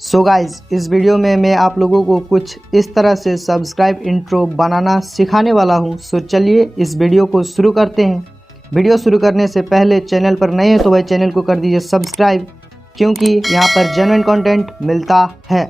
So guys, इस video में मैं आप लोगों को कुछ इस तरह से सब्सक्राइब इंट्रो बनाना सिखाने वाला हूं। सो चलिए इस वीडियो को शुरू करते हैं। वीडियो शुरू करने से पहले चैनल पर नए हैं तो भाई चैनल को कर दीजिए सब्सक्राइब, क्योंकि यहां पर जेन्युइन कंटेंट मिलता है।